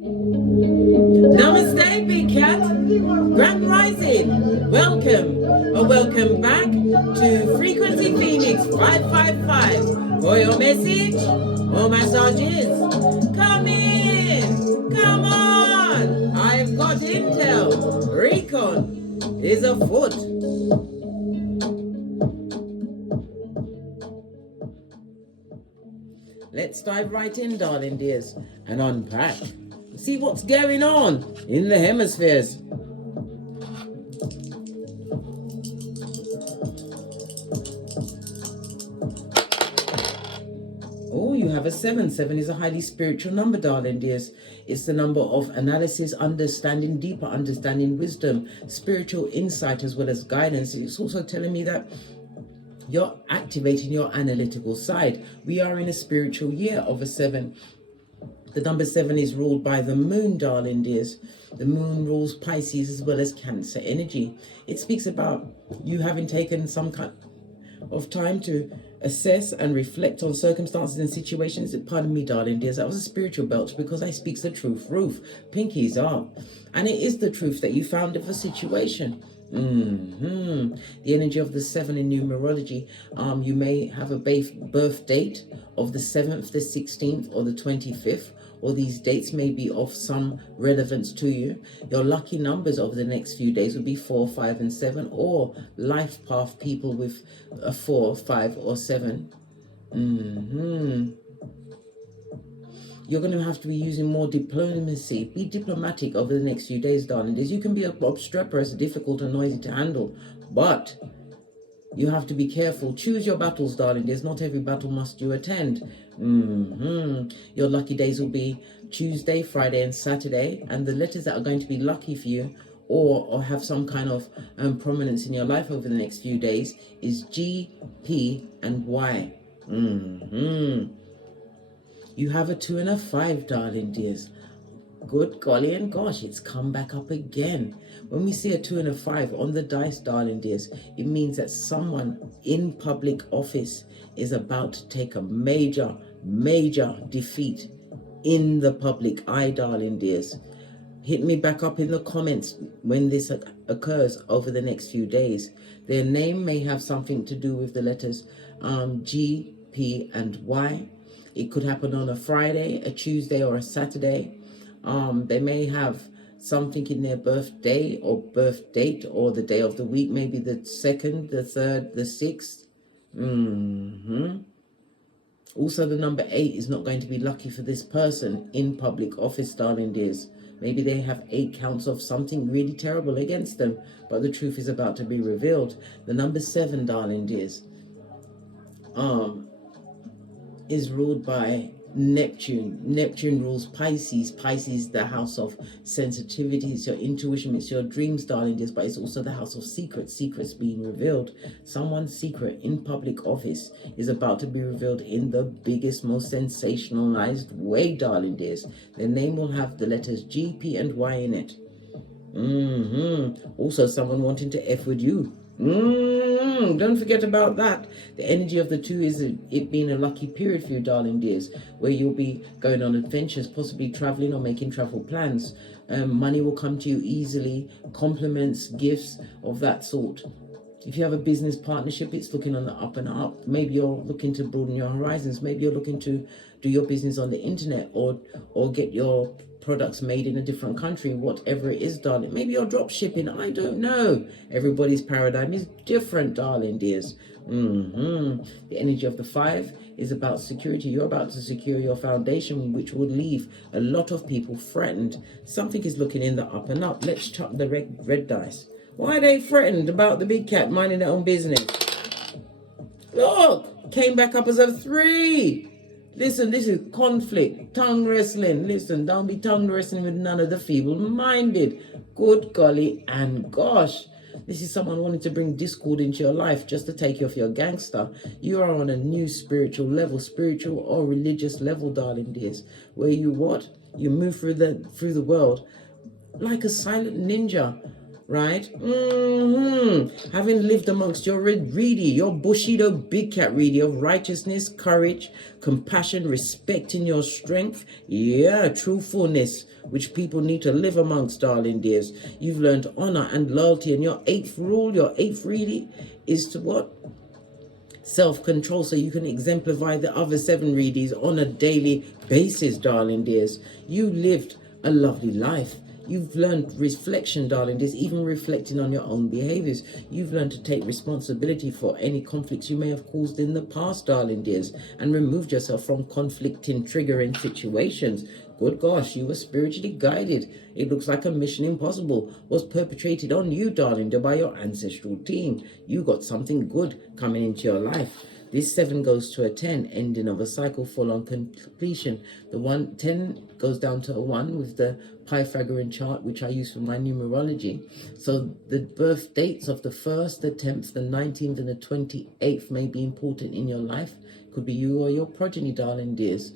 Namaste, Big Cat. Grand Rising. Welcome or welcome back to Frequency Phoenix 555. For your message or massages, come in. Come on. I've got intel. Recon is afoot. Let's dive right in, darling dears, and unpack. See what's going on in the hemispheres. Oh, you have a 7. 7 is a highly spiritual number, darling dears. It's the number of analysis, understanding, deeper understanding, wisdom, spiritual insight, as well as guidance. It's also telling me that you're activating your analytical side. We are in a spiritual year of a 7. The number 7 is ruled by the moon, darling dears. The moon rules Pisces as well as Cancer energy. It speaks about you having taken some kind of time to assess and reflect on circumstances and situations. Pardon me, darling dears, that was a spiritual belch because I speaks the truth. Roof, pinkies up. And it is the truth that you found of a situation. The energy of the 7 in numerology. You may have a birth date of the 7th, the 16th, or the 25th, or these dates may be of some relevance to you. Your lucky numbers over the next few days will be 4, 5, and 7, or life path people with a 4, 5, or 7. You're going to have to be using more diplomacy. Be diplomatic over the next few days, darling. You can be obstreperous, difficult, and noisy to handle, but you have to be careful. Choose your battles, darling. Not every battle must you attend. Your lucky days will be Tuesday, Friday, and Saturday. And the letters that are going to be lucky for you or have some kind of prominence in your life over the next few days is G, P, and Y. You have a 2 and a 5, darling dears. Good golly and gosh, it's come back up again. When we see a 2 and a 5 on the dice, darling dears, it means that someone in public office is about to take a major defeat in the public eye, darling dears. Hit me back up in the comments when this occurs over the next few days. Their name may have something to do with the letters G, P, and Y. It could happen on a Friday, a Tuesday, or a Saturday. They may have something in their birthday or birth date or the day of the week, maybe the 2nd, the 3rd, the 6th. Also, the number 8 is not going to be lucky for this person in public office, darling dears. Maybe they have 8 counts of something really terrible against them, but the truth is about to be revealed. The number 7, darling dears, is ruled by Neptune. Neptune rules Pisces. Pisces, the house of sensitivity. It's your intuition, it's your dreams, darling dears, but it's also the house of secrets. Secrets being revealed. Someone's secret in public office is about to be revealed in the biggest, most sensationalized way, darling dears. Their name will have the letters G, P, and Y in it. Also, someone wanting to F with you. Don't forget about that. The energy of the 2 is it being a lucky period for you, darling dears, where you'll be going on adventures, possibly traveling or making travel plans. Money will come to you easily, compliments, gifts of that sort. If you have a business partnership, it's looking on the up and up. Maybe you're looking to broaden your horizons. Maybe you're looking to do your business on the internet or get your products made in a different country, whatever it is, darling. Maybe you're drop shipping, I don't know. Everybody's paradigm is different, darling dears. The energy of the 5 is about security. You're about to secure your foundation, which will leave a lot of people threatened. Something is looking in the up and up. Let's chuck the red dice. Why are they threatened about the big cat minding their own business? Look, came back up as a 3. Listen, this is conflict, tongue wrestling. Listen, don't be tongue wrestling with none of the feeble-minded. Good golly and gosh. This is someone wanting to bring discord into your life just to take you off your gangster. You are on a new spiritual level, spiritual or religious level, darling dears, where you what? You move through the world like a silent ninja. right? Having lived amongst your red reedy, your bushido big cat reedy of righteousness, courage, compassion, respecting your strength, yeah, truthfulness, which people need to live amongst, darling dears. You've learned honor and loyalty, and your eighth rule, your eighth reedy, is to what? Self-control, so you can exemplify the other 7 readies on a daily basis, darling dears. You lived a lovely life. You've learned reflection, darling dears, even reflecting on your own behaviors. You've learned to take responsibility for any conflicts you may have caused in the past, darling dears, and removed yourself from conflicting, triggering situations. Good gosh, you were spiritually guided. It looks like a mission impossible was perpetrated on you, darling, by your ancestral team. You got something good coming into your life. This 7 goes to a 10, ending of a cycle, full on completion. The 10 goes down to a 1 with the Pythagorean chart, which I use for my numerology. So the birth dates of the 1st, the 10th, the 19th, and the 28th may be important in your life. Could be you or your progeny, darling dears.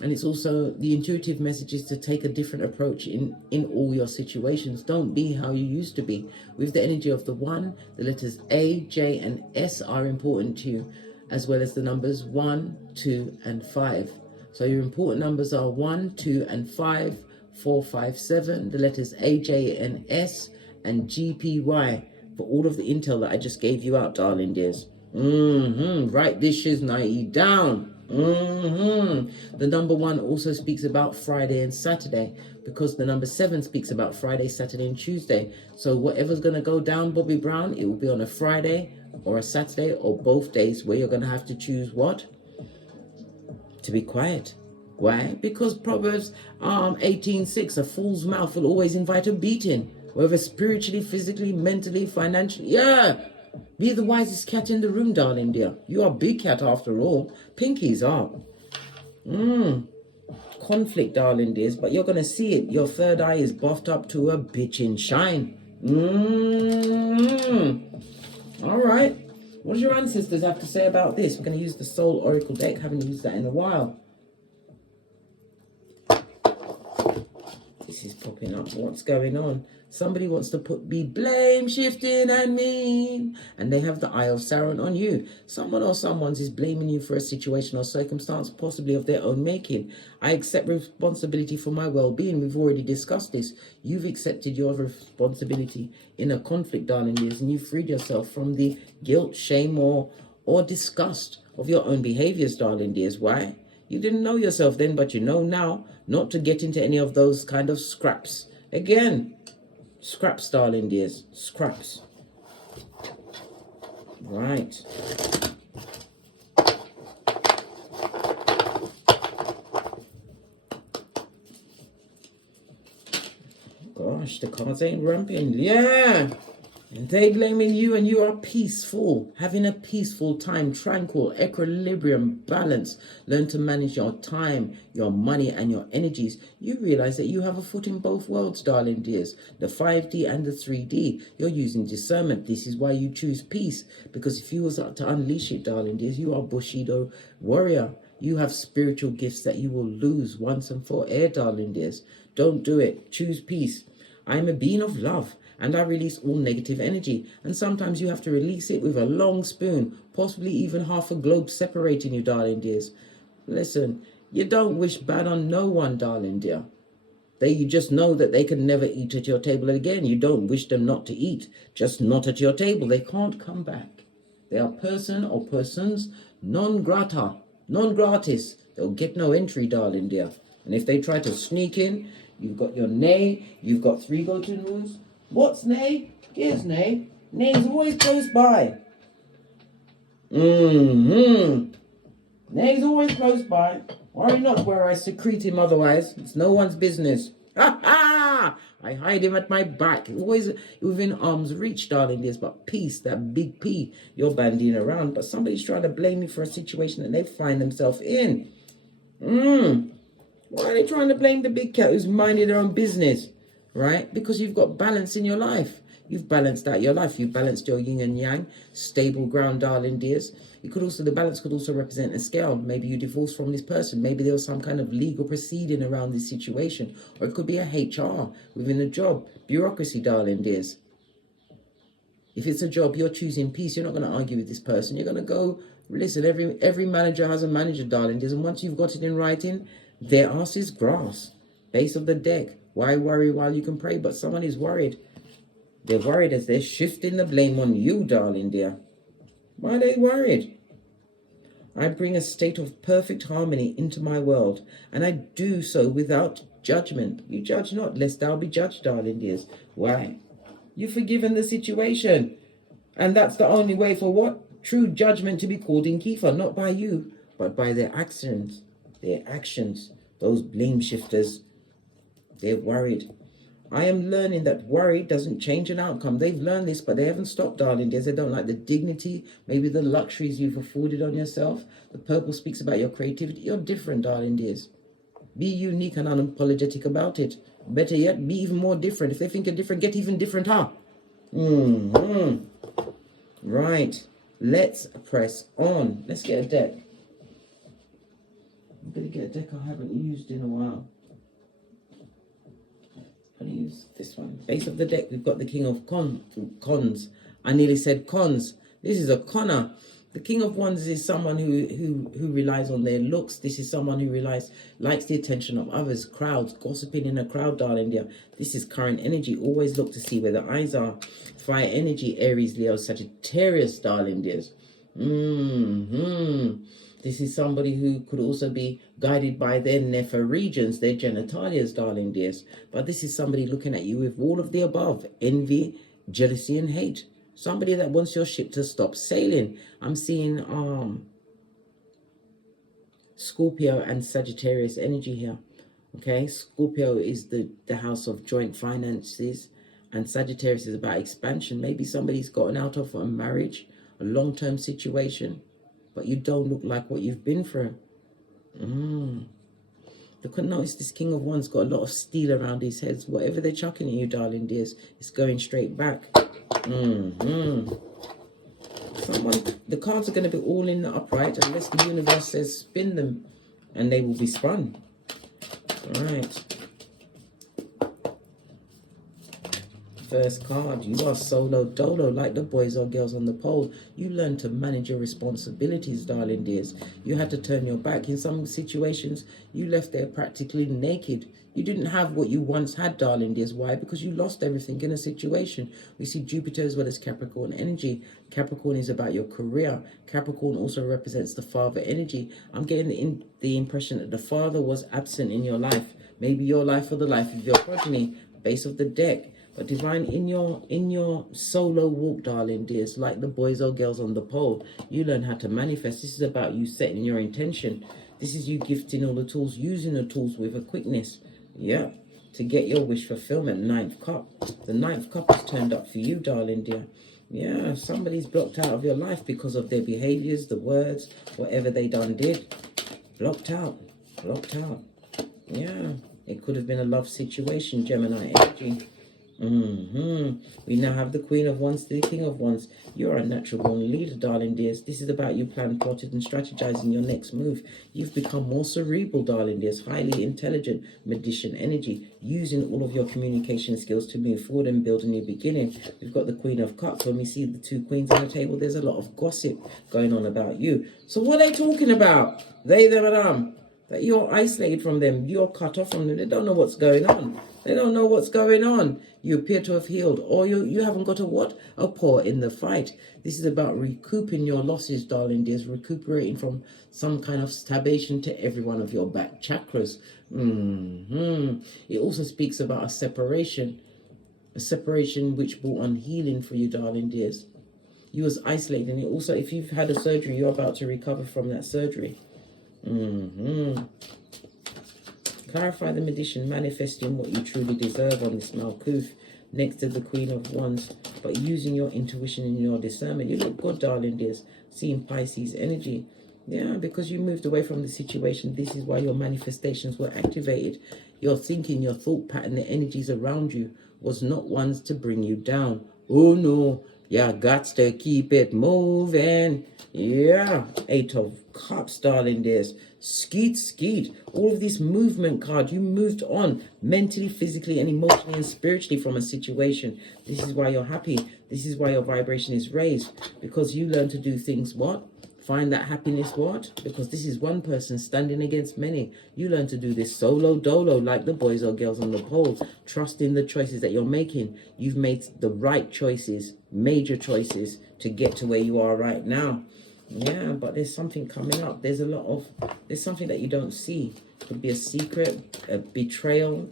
And it's also the intuitive message is to take a different approach in all your situations. Don't be how you used to be. With the energy of the 1, the letters A, J, and S are important to you, as well as the numbers 1, 2, and 5. So your important numbers are 1, 2, and 5, 4, 5, 7. The letters A, J, and S, and GPY for all of the intel that I just gave you out, darling dears. Write this shiznai down. The number 1 also speaks about Friday and Saturday, because the number 7 speaks about Friday, Saturday, and Tuesday. So whatever's going to go down, Bobby Brown, it will be on a Friday or a Saturday or both days, where you're going to have to choose what? To be quiet. Why? Because Proverbs 18:6, a fool's mouth will always invite a beating, whether spiritually, physically, mentally, financially. Yeah. Be the wisest cat in the room, darling dear. You are a big cat after all. Pinky's up. Conflict, darling dears, but you're going to see it. Your third eye is buffed up to a bitchin' shine. All right. What do your ancestors have to say about this? We're going to use the Soul Oracle deck. Haven't used that in a while. This is popping up. What's going on? Somebody wants to be blame shifting and mean, and they have the Eye of Sauron on you. Someone or someone's is blaming you for a situation or circumstance, possibly of their own making. I accept responsibility for my well-being. We've already discussed this. You've accepted your responsibility in a conflict, darling dears, and you've freed yourself from the guilt, shame, or disgust of your own behaviors, darling dears. Why? You didn't know yourself then, but you know now not to get into any of those kind of scraps. Again, scraps, darling dears, scraps. Right. Gosh, the cards ain't ramping. Yeah. And they blaming you, and you are peaceful, having a peaceful time, tranquil, equilibrium, balance. Learn to manage your time, your money, and your energies. You realize that you have a foot in both worlds, darling dears. The 5D and the 3D. You're using discernment. This is why you choose peace. Because if you was to unleash it, darling dears, you are Bushido warrior. You have spiritual gifts that you will lose once and for air, darling dears. Don't do it. Choose peace. I am a being of love, and I release all negative energy. And sometimes you have to release it with a long spoon, possibly even half a globe separating you, darling dears. Listen, you don't wish bad on no one, darling dear. You just know that they can never eat at your table again. You don't wish them not to eat, just not at your table. They can't come back. They are person or persons non grata, non gratis. They'll get no entry, darling dear. And if they try to sneak in, you've got your nay, you've got 3 go-to moves. What's nay? Here's nay. Nay's always close by. Nay's always close by. Worry not where I secrete him otherwise. It's no one's business. Ha ha! I hide him at my back. Always within arm's reach, darling dears. But peace, that big P, you're bandying around. But somebody's trying to blame you for a situation that they find themselves in. Why are they trying to blame the big cat who's minding their own business? Right? Because you've got balance in your life. You've balanced out your life. You've balanced your yin and yang, stable ground, darling dears. The balance could also represent a scale. Maybe you divorced from this person. Maybe there was some kind of legal proceeding around this situation. Or it could be a HR within a job. Bureaucracy, darling dears. If it's a job, you're choosing peace. You're not going to argue with this person. You're going to go, listen, every manager has a manager, darling. And once you've got it in writing, their ass is grass. Base of the deck. Why worry while you can pray? But someone is worried. They're worried as they're shifting the blame on you, darling dear. Why are they worried? I bring a state of perfect harmony into my world, and I do so without judgment. You judge not, lest thou be judged, darling dears. Why? You've forgiven the situation. And that's the only way for what? True judgment to be called in Kiefer, not by you, but by their actions. Their actions. Those blame shifters. They're worried. I am learning that worry doesn't change an outcome. They've learned this, but they haven't stopped, darling dears. They don't like the dignity, maybe the luxuries you've afforded on yourself. The purple speaks about your creativity. You're different, darling dears. Be unique and unapologetic about it. Better yet, be even more different. If they think you're different, get even different, huh? Right. Let's press on. Let's get a deck. I'm going to get a deck I haven't used in a while. I'm going to use this one. Base of the deck, we've got the King of Cons. I nearly said cons. This is a conner. The King of Wands is someone who relies on their looks. This is someone who likes the attention of others, crowds, gossiping in a crowd, darling dear. This is current energy. Always look to see where the eyes are. Fire energy, Aries, Leo, Sagittarius, darling dears. This is somebody who could also be guided by their Nepha regions, their genitalias, darling dears. But this is somebody looking at you with all of the above: envy, jealousy, and hate. Somebody that wants your ship to stop sailing. I'm seeing Scorpio and Sagittarius energy here. Okay, Scorpio is the house of joint finances, and Sagittarius is about expansion. Maybe somebody's gotten out of a marriage, a long-term situation, but you don't look like what you've been through. Look, notice this King of Wands got a lot of steel around his head. Whatever they're chucking at you, darling dears, it's going straight back. The cards are going to be all in the upright unless the universe says spin them, and they will be spun. All right. First card, you are solo dolo like the boys or girls on the pole. You learn to manage your responsibilities, darling dears. You had to turn your back. In some situations, you left there practically naked. You didn't have what you once had, darling dears. Why? Because you lost everything in a situation. We see Jupiter as well as Capricorn energy. Capricorn is about your career. Capricorn also represents the father energy. I'm getting the impression that the father was absent in your life. Maybe your life or the life of your progeny. Base of the deck. But divine, in your solo walk, darling dears, like the boys or girls on the pole, you learn how to manifest. This is about you setting your intention. This is you gifting all the tools, using the tools with a quickness. Yeah, to get your wish fulfillment. Ninth cup. The ninth cup is turned up for you, darling dear. Yeah, somebody's blocked out of your life because of their behaviors, the words, whatever they done did. Blocked out. Blocked out. Yeah, it could have been a love situation, Gemini energy. We now have the Queen of Wands, the King of Wands. You're a natural born leader, darling dears. This is about you plan, plotted, and strategizing your next move. You've become more cerebral, darling dears. Highly intelligent, magician energy, using all of your communication skills to move forward and build a new beginning. We've got the Queen of Cups. When we see the two queens on the table, there's a lot of gossip going on about you. So what are they talking about? They, them, and them. That you're isolated from them, you're cut off from them. They don't know what's going on. They don't know what's going on. You appear to have healed, or you haven't got a what? A paw in the fight. This is about recouping your losses, darling dears, recuperating from some kind of stabbation to every one of your back chakras. It also speaks about a separation which brought on healing for you, darling dears. You was isolated, and also, if you've had a surgery, you're about to recover from that surgery. Clarify the magician, manifesting what you truly deserve on this Malkuth next to the Queen of Wands, but using your intuition and your discernment. You look good, darling dears. Seeing Pisces energy. Yeah, because you moved away from the situation. This is why your manifestations were activated. Your thinking, your thought pattern, the energies around you was not ones to bring you down. Oh no, you got to keep it moving. Yeah, Eight of Cups, darling dears. Skeet. All of this movement card. You moved on mentally, physically, and emotionally and spiritually from a situation. This is why you're happy. This is why your vibration is raised. Because you learn to do things what? Find that happiness what? Because this is one person standing against many. You learn to do this solo dolo like the boys or girls on the pole. Trust in the choices that you're making. You've made the right choices, major choices to get to where you are right now. Yeah, but there's something coming up. There's something that you don't see. Could be a secret, a betrayal,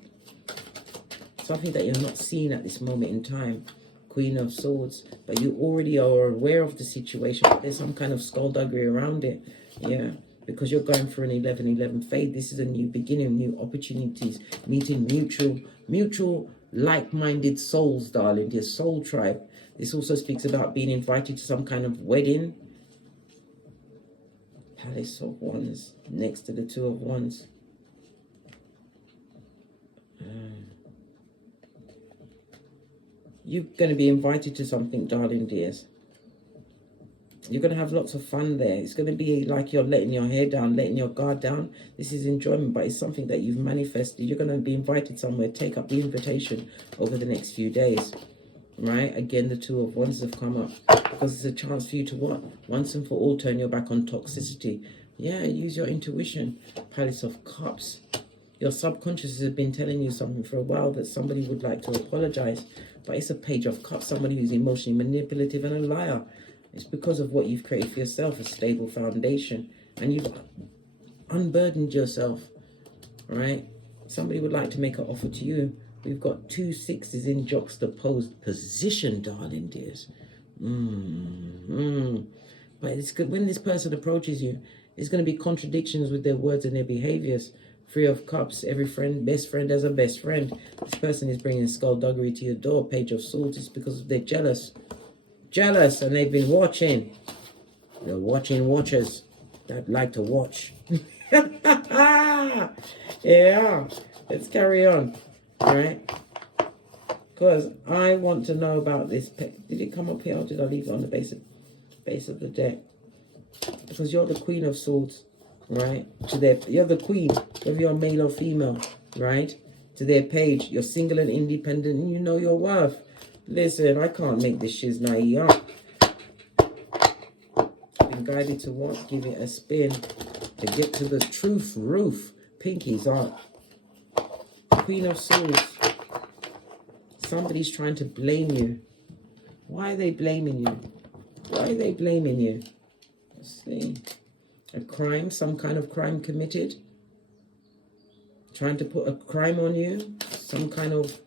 something that you're not seeing at this moment in time. Queen of Swords, but you already are aware of the situation. There's some kind of skullduggery around it. Yeah, because you're going for an 11-11 fade. This is a new beginning, new opportunities, meeting mutual like-minded souls, darling. Your soul tribe. This also speaks about being invited to some kind of wedding. Palace of Wands next to the Two of Wands. You're going to be invited to something, darling dears. You're going to have lots of fun there. It's going to be like you're letting your hair down, letting your guard down. This is enjoyment, but it's something that you've manifested. You're going to be invited somewhere. Take up the invitation over the next few days. Right? Again, the Two of Wands have come up. Because it's a chance for you to what? Once and for all, turn your back on toxicity. Yeah, use your intuition. Palace of Cups. Your subconscious has been telling you something for a while, that somebody would like to apologize. But it's a Page of Cups, somebody who's emotionally manipulative and a liar. It's because of what you've created for yourself, a stable foundation. And you've unburdened yourself, right? Somebody would like to make an offer to you. We've got 2 sixes in juxtaposed position, darling dears. But it's good when this person approaches you. It's going to be contradictions with their words and their behaviors. 3 of Cups, every friend, best friend has a best friend. This person is bringing skullduggery to your door. Page of Swords is because they're jealous. Jealous, and they've been watching. They're watching watchers that like to watch. Yeah, let's carry on. All right? Because I want to know about this. Did it come up here or did I leave it on the base of the deck? Because you're the Queen of Swords. Right, you're the queen, whether you're male or female, right? To their page, you're single and independent, and you know your worth. Listen, I can't make this shiznai up. Been guided to what? Give it a spin to get to the truth roof. Pinkies up. Queen of Swords. Somebody's trying to blame you. Why are they blaming you? Why are they blaming you? Let's see. A crime, some kind of crime committed. Trying to put a crime on you. Some kind of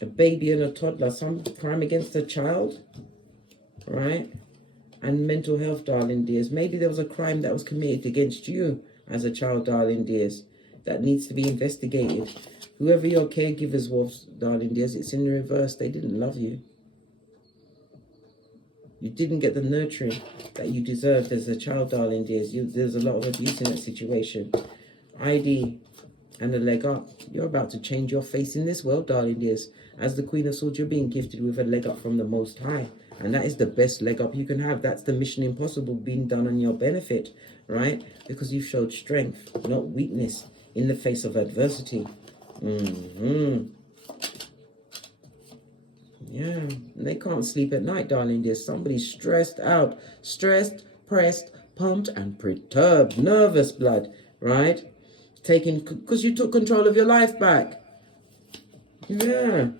a baby and a toddler. Some crime against a child. Right? And mental health, darling dears. Maybe there was a crime that was committed against you as a child, darling dears. That needs to be investigated. Whoever your caregivers was, darling dears, it's in the reverse. They didn't love you. You didn't get the nurturing that you deserved as a child, darling dears. There's a lot of abuse in that situation. ID and a leg up. You're about to change your face in this world, darling dears. As the Queen of Swords, you're being gifted with a leg up from the Most High. And that is the best leg up you can have. That's the mission impossible being done on your benefit, right? Because you've showed strength, not weakness, in the face of adversity. Yeah, they can't sleep at night, darling. There's somebody stressed out, stressed, pressed, pumped, and perturbed, nervous blood, right? Because you took control of your life back. Yeah.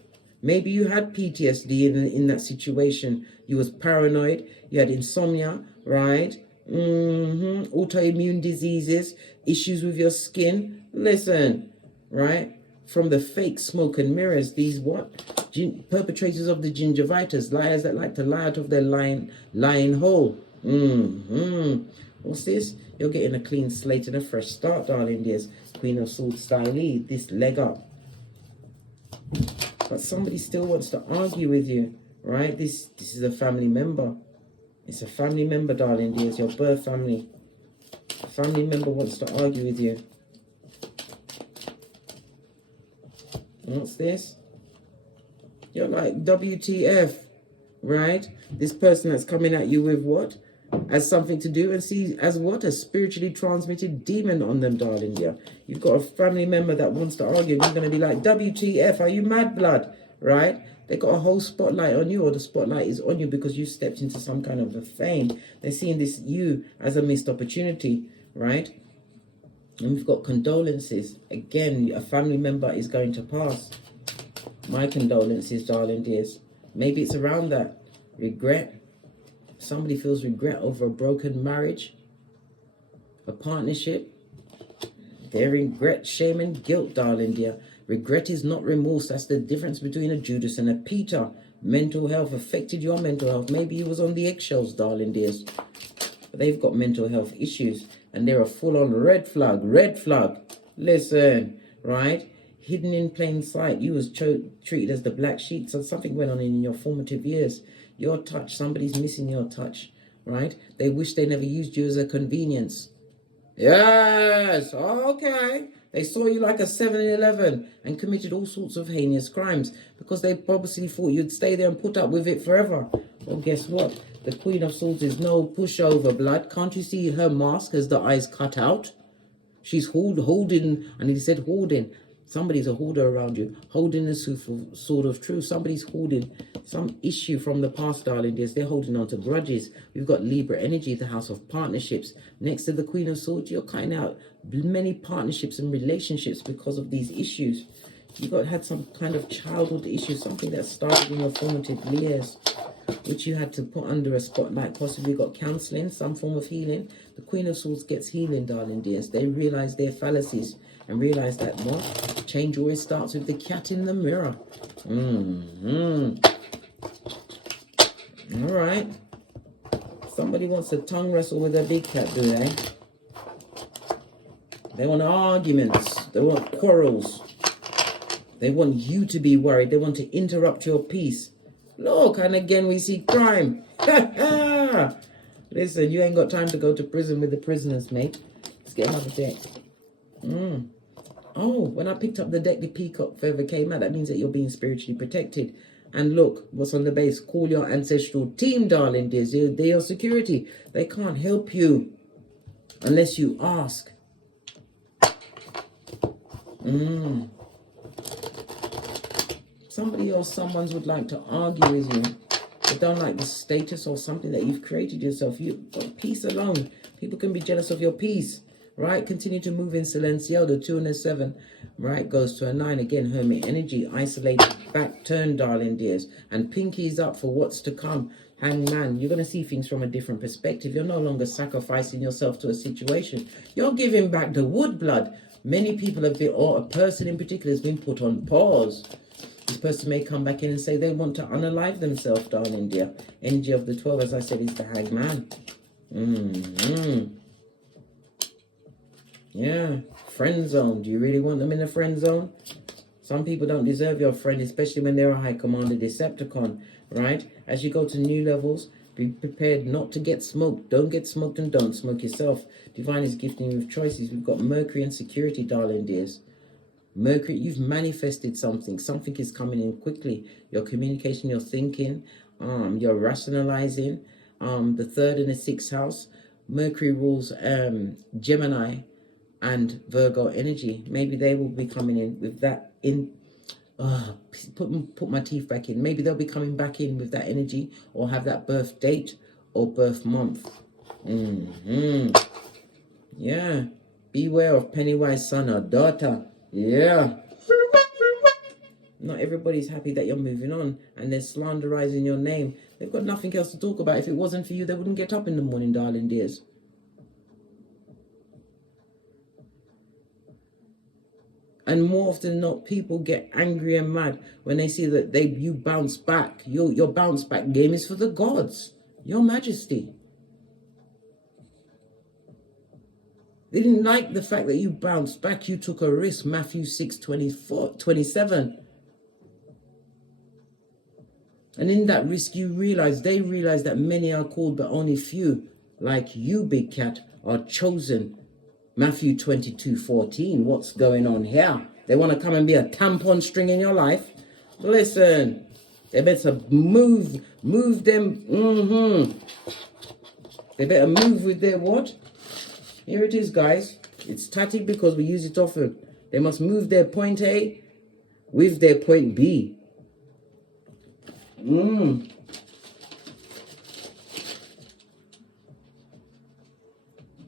Maybe you had PTSD in that situation. You was paranoid. You had insomnia, right? Autoimmune diseases, issues with your skin. Listen, right? From the fake smoke and mirrors, these perpetrators of the gingivitis, liars that like to lie out of their lying hole. What's this? You're getting a clean slate and a fresh start, darling dears. Queen of Swords style, this leg up. But somebody still wants to argue with you, right? This is a family member. It's a family member, darling dears, your birth family. A family member wants to argue with you. What's this? You're like, WTF? right? This person that's coming at you with what? As something to do, and see as what? A spiritually transmitted demon on them, darling. Yeah, you've got a family member that wants to argue. You're going to be like, WTF, are you mad, blood? Right? They got a whole spotlight on you, or the spotlight is on you because you stepped into some kind of a fame. They're seeing this you as a missed opportunity, right? And we've got condolences. Again, a family member is going to pass. My condolences, darling dears. Maybe it's around that. Regret. Somebody feels regret over a broken marriage, a partnership. They're regret, shame, and guilt, darling dear. Regret is not remorse. That's the difference between a Judas and a Peter. Mental health affected your mental health. Maybe you was on the eggshells, darling dears. But they've got mental health issues, and they're a full-on red flag. Red flag. Listen, right? Hidden in plain sight. You was treated as the black sheep. So something went on in your formative years. Your touch, somebody's missing your touch, right? They wish they never used you as a convenience. Yes, okay. They saw you like a 7-Eleven and committed all sorts of heinous crimes because they probably thought you'd stay there and put up with it forever. Well, guess what? The Queen of Swords is no pushover, blood. Can't you see her mask has the eyes cut out? She's holding, and he said holding. Somebody's a hoarder around you, holding a sword of truth. Somebody's holding some issue from the past, darling dears. They're holding on to grudges. We've got Libra energy, the house of partnerships. Next to the Queen of Swords, you're cutting out many partnerships and relationships because of these issues. You've had some kind of childhood issue, something that started in your formative years, which you had to put under a spotlight. Possibly got counseling, some form of healing. The Queen of Swords gets healing, darling dears. They realize their fallacies and realize that what? Change always starts with the cat in the mirror. All right. Somebody wants to tongue wrestle with a big cat, do they? They want arguments. They want quarrels. They want you to be worried. They want to interrupt your peace. Look, and again we see crime. Listen, you ain't got time to go to prison with the prisoners, mate. Let's get another deck. Oh, when I picked up the deck, the peacock feather came out. That means that you're being spiritually protected. And look, what's on the base? Call your ancestral team, darling dears. They're your security. They can't help you unless you ask. Somebody or someone's would like to argue with you. They don't like the status or something that you've created yourself. You got peace alone. People can be jealous of your peace. Right, continue to move in Silencio. The 2 and the 7, right, goes to a 9 again. Hermit energy, isolated, back turn, darling dears, and pinkies up for what's to come. Hangman, you're going to see things from a different perspective. You're no longer sacrificing yourself to a situation. You're giving back the wood, blood. Many people have been, or a person in particular has been put on pause. This person may come back in and say they want to unalive themselves, darling dear. Energy of the 12, as I said, is the Hangman. Yeah, friend zone. Do you really want them in a friend zone? Some people don't deserve your friend, especially when they're a high commander Decepticon, right? As you go to new levels, be prepared not to get smoked. Don't get smoked and don't smoke yourself. Divine is gifting you with choices. We've got Mercury and security, darling dears. Mercury, you've manifested something. Something is coming in quickly. Your communication, your thinking, your rationalizing. The 3rd and the 6th house. Mercury rules Gemini and Virgo energy. Maybe they will be coming in with that put my teeth back in. Maybe they'll be coming back in with that energy, or have that birth date or birth month. Yeah. Beware of Pennywise son or daughter. Yeah. Not everybody's happy that you're moving on, and they're slanderizing your name. They've got nothing else to talk about. If it wasn't for you, they wouldn't get up in the morning, darling dears. And more often than not, people get angry and mad when they see that you bounce back. Your bounce back game is for the gods, your majesty. They didn't like the fact that you bounced back. You took a risk. Matthew 6:27. And in that risk, they realize that many are called, but only few, like you, big cat, are chosen. Matthew 22:14. What's going on here? They want to come and be a tampon string in your life? Listen, They better move them. They better move with their what? Here it is, guys. It's tatty because we use it often. They must move their point A with their point B.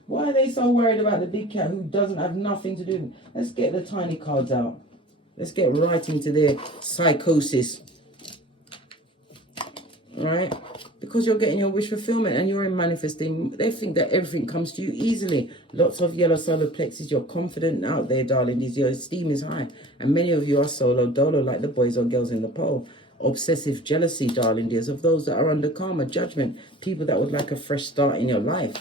Why are they so worried about the big cat who doesn't have nothing to do? Let's get the tiny cards out. Let's get right into their psychosis. Right? Because you're getting your wish fulfillment and you're in manifesting, they think that everything comes to you easily. Lots of yellow solar plexus, you're confident out there, darling. Your esteem is high. And many of you are solo dolo, like the boys or girls in the pole. Obsessive jealousy, darling dears, of those that are under karma, judgment. People that would like a fresh start in your life.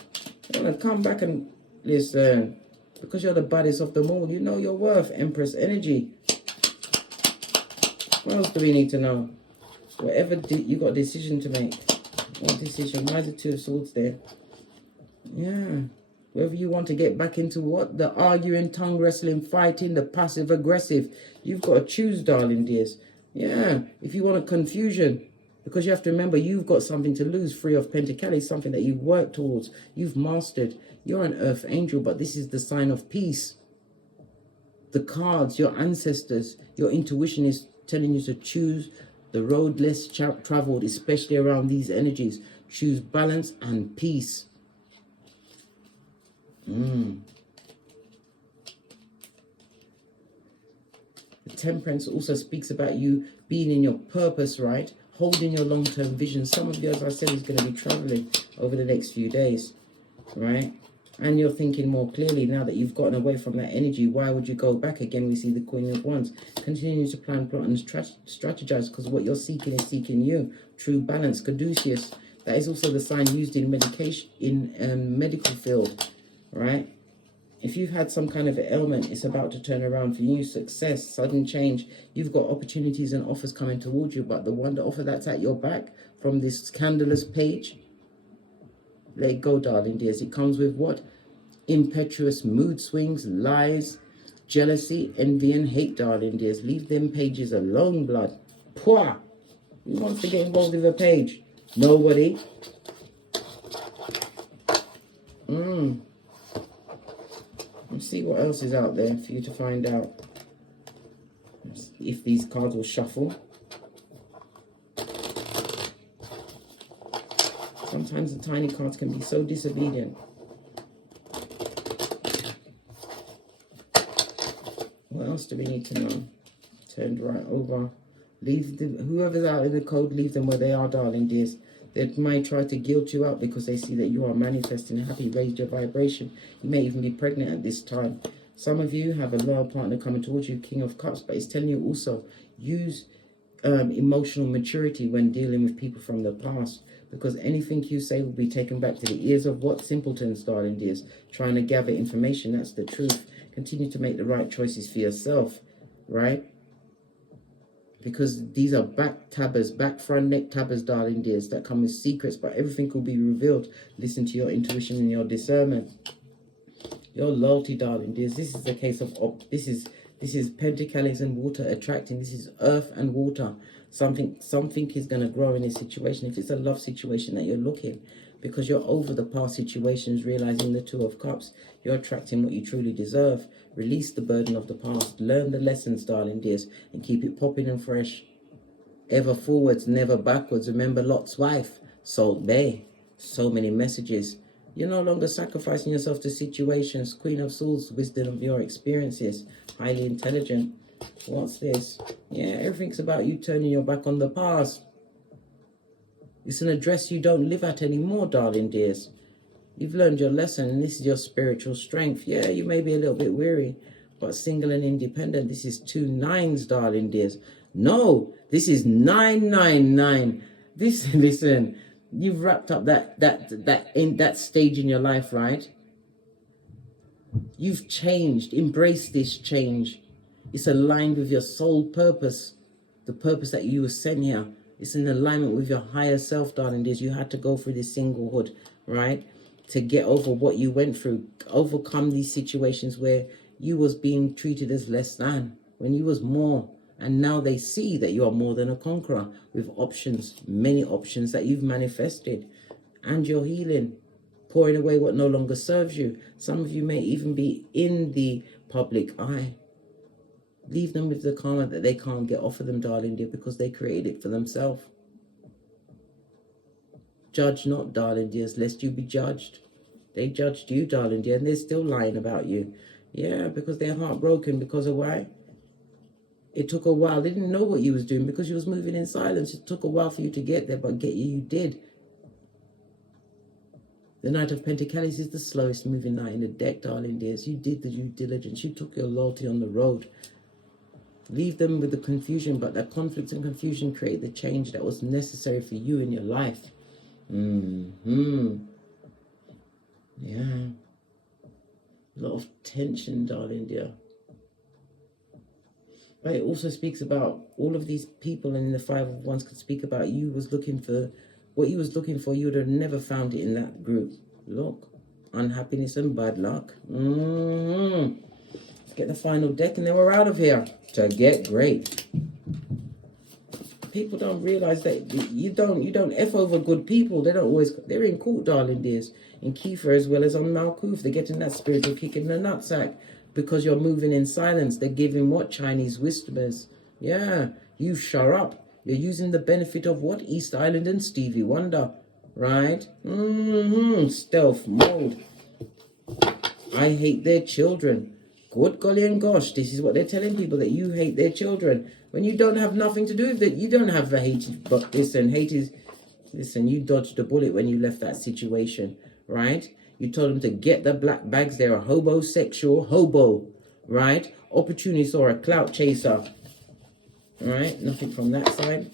You want to come back and listen. Because you're the baddest of them all. You know your worth, Empress energy. What else do we need to know? Whatever you got a decision to make. What decision? Why is the Two of Swords there? Yeah. Whether you want to get back into what? The arguing, tongue wrestling, fighting, the passive aggressive. You've got to choose, darling dears. Yeah. If you want a confusion. Because you have to remember, you've got something to lose. Three of Pentacles, something that you've worked towards. You've mastered. You're an earth angel, but this is the sign of peace. The cards, your ancestors, your intuition is telling you to choose the road less traveled, especially around these energies. Choose balance and peace. The Temperance also speaks about you being in your purpose, right? Holding your long-term vision. Some of you, as I said, is going to be traveling over the next few days, right? And you're thinking more clearly now that you've gotten away from that energy. Why would you go back again? We see the Queen of Wands. Continue to plan, plot, and strategize, because what you're seeking is seeking you. True balance, caduceus. That is also the sign used in medication, in medical field, right? If you've had some kind of ailment, it's about to turn around for you. Success, sudden change. You've got opportunities and offers coming towards you, but the one offer that's at your back from this scandalous page, let it go, darling dears. It comes with what? Impetuous mood swings, lies, jealousy, envy, and hate, darling dears. Leave them pages alone, blood. Pwah! Who wants to get involved with a page? Nobody. Let's see what else is out there for you to find out. If these cards will shuffle. Sometimes the tiny cards can be so disobedient. What else do we need to know? Turned right over. Leave whoever's out in the code, leave them where they are, darling dears. They might try to guilt you out because they see that you are manifesting happy, raised your vibration. You may even be pregnant at this time. Some of you have a loyal partner coming towards you, King of Cups, but it's telling you also use emotional maturity when dealing with people from the past, because anything you say will be taken back to the ears of what? Simpletons, darling dears, trying to gather information. That's the truth. Continue to make the right choices for yourself, right? Because these are back tabbers, back front neck tabbers, darling dears, that come with secrets, but everything will be revealed. Listen to your intuition and your discernment. Your loyalty, darling dears. This is a case of this is Pentacles and water attracting. This is earth and water. Something is going to grow in this situation. If it's a love situation that you're looking, because you're over the past situations, realizing the Two of Cups, you're attracting what you truly deserve. Release the burden of the past. Learn the lessons, darling dears, and keep it popping and fresh. Ever forwards, never backwards. Remember Lot's wife, Salt Bay. So many messages. You're no longer sacrificing yourself to situations. Queen of Swords, wisdom of your experiences. Highly intelligent. What's this? Yeah, everything's about you turning your back on the past. It's an address you don't live at anymore, darling dears. You've learned your lesson, and this is your spiritual strength. Yeah, you may be a little bit weary, but single and independent. This is 2 9s, darling dears. No, this is 999. Listen, you've wrapped up that stage in your life, right? You've changed. Embrace this change. It's aligned with your soul purpose, the purpose that you were sent here. It's in alignment with your higher self, darling dears. You had to go through this singlehood, right? To get over what you went through, overcome these situations where you was being treated as less than, when you was more, And now they see that you are more than a conqueror with options, many options that you've manifested. And you're healing, pouring away what no longer serves you. Some of you may even be in the public eye. Leave them with the karma that they can't get off of them, darling dear, because they created it for themselves. Judge not, darling dears, lest you be judged. They judged you, darling dear, and they're still lying about you. Yeah, because they're heartbroken. Because of why? It took a while. They didn't know what you was doing because you was moving in silence. It took a while for you to get there, but get you, you did. The Knight of Pentacles is the slowest moving knight in the deck, darling dears. You did the due diligence. You took your loyalty on the road. Leave them with the confusion, but that conflict and confusion create the change that was necessary for you in your life. Yeah. A lot of tension, darling dear. But it also speaks about all of these people, and the Five of Wands could speak about you was looking for what you was looking for. You would have never found it in that group. Look, unhappiness and bad luck. Let's get the final deck and then we're out of here. To get great. People don't realize that you don't F over good people. They don't always, they're in court, darling dears. In Kiefer as well as on Malkuth. They're getting that spiritual kick in the nutsack. Because you're moving in silence. They're giving what? Chinese whisperers. Yeah, you shut up. You're using the benefit of what? East Island and Stevie Wonder. Right? Stealth mode. I hate their children. Good golly and gosh, this is what they're telling people, that you hate their children. When you don't have nothing to do with it, you don't have a hate. But listen, hate is... Listen, you dodged the bullet when you left that situation. Right? You told them to get the black bags. They're a hobosexual hobo, right? Opportunist or a clout chaser. All right, nothing from that side.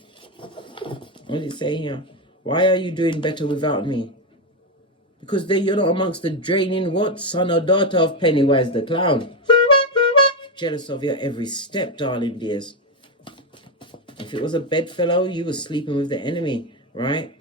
What did it say here? Why are you doing better without me? Because you're not amongst the draining what? Son or daughter of Pennywise the Clown. Jealous of your every step, darling dears. If it was a bedfellow, you were sleeping with the enemy, right?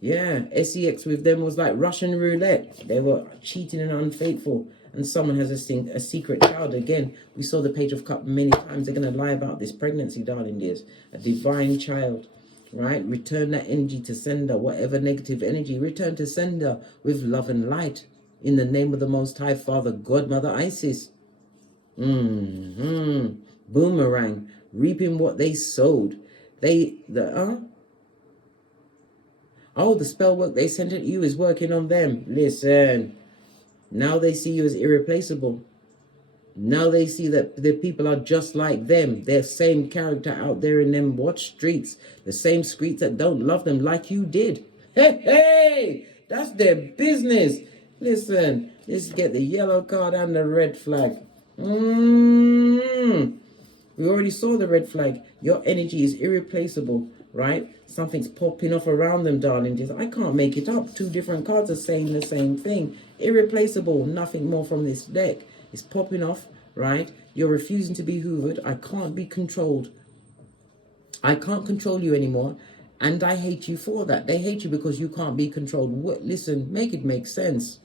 Yeah, sex with them was like Russian roulette. They were cheating and unfaithful. And someone has a secret child. Again, we saw the Page of Cups many times. They're going to lie about this pregnancy, darling dears. A divine child, right? Return that energy to sender. Whatever negative energy, return to sender with love and light. In the name of the Most High Father, God, Mother Isis. Boomerang. Reaping what they sowed. Oh, the spell work they sent at you is working on them. Listen. Now they see you as irreplaceable. Now they see that the people are just like them. Their same character out there in them streets. The same streets that don't love them like you did. Hey, that's their business. Listen, let's get the yellow card and the red flag. We already saw the red flag. Your energy is irreplaceable, right? Something's popping off around them, darling. I can't make it up. Two different cards are saying the same thing. Irreplaceable. Nothing more from this deck. It's popping off, right? You're refusing to be hoovered. I can't be controlled. I can't control you anymore. And I hate you for that. They hate you because you can't be controlled. Listen, make it make sense.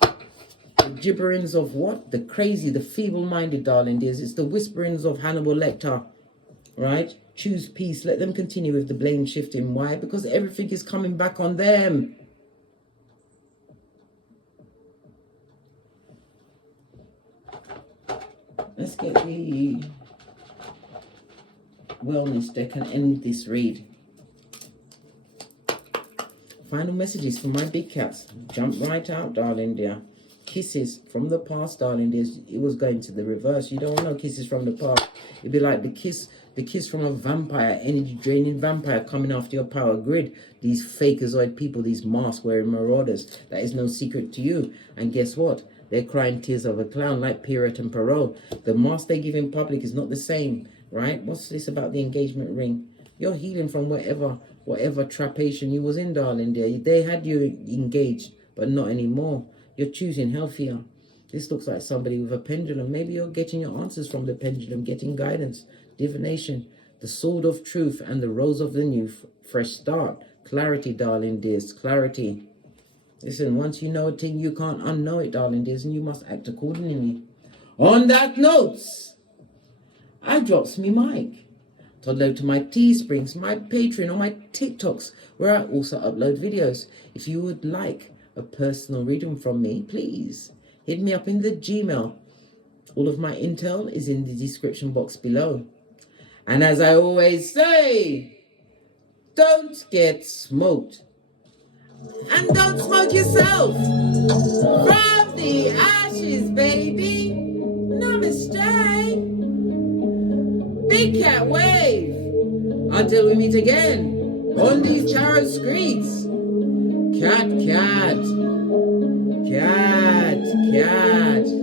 The gibberings of what? The crazy, the feeble-minded, darling dears. It's the whisperings of Hannibal Lecter, right? Choose peace. Let them continue with the blame shifting. Why? Because everything is coming back on them. Let's get the wellness deck and end this read. Final messages for my big cats. Jump right out, darling dear. Kisses from the past, darling dear. It was going to the reverse. You don't want no kisses from the past. It'd be like the kiss from a vampire, energy draining vampire coming after your power grid. These fakeazoid people, these mask wearing marauders. That is no secret to you. And guess what? They're crying tears of a clown like Pierrot and Perrault. The mask they give in public is not the same, right? What's this about the engagement ring? You're healing from whatever trapation you was in, darling dear. They had you engaged, but not anymore. You're choosing healthier. This looks like somebody with a pendulum. Maybe you're getting your answers from the pendulum, getting guidance, divination, the sword of truth, and the rose of the new, fresh start. Clarity, darling dears, clarity. Listen, once you know a thing, you can't unknow it, darling dears, and you must act accordingly. On that note, I drops me mic. Toddler to my Teesprings, my Patreon, or my TikToks, where I also upload videos. If you would like a personal reading from me, please hit me up in the Gmail. All of my intel is in the description box below. And as I always say, don't get smoked. And don't smoke yourself. From the ashes, baby. Namaste. Big cat wave. Until we meet again on these tarot streets. Cat, cat. Cat, cat.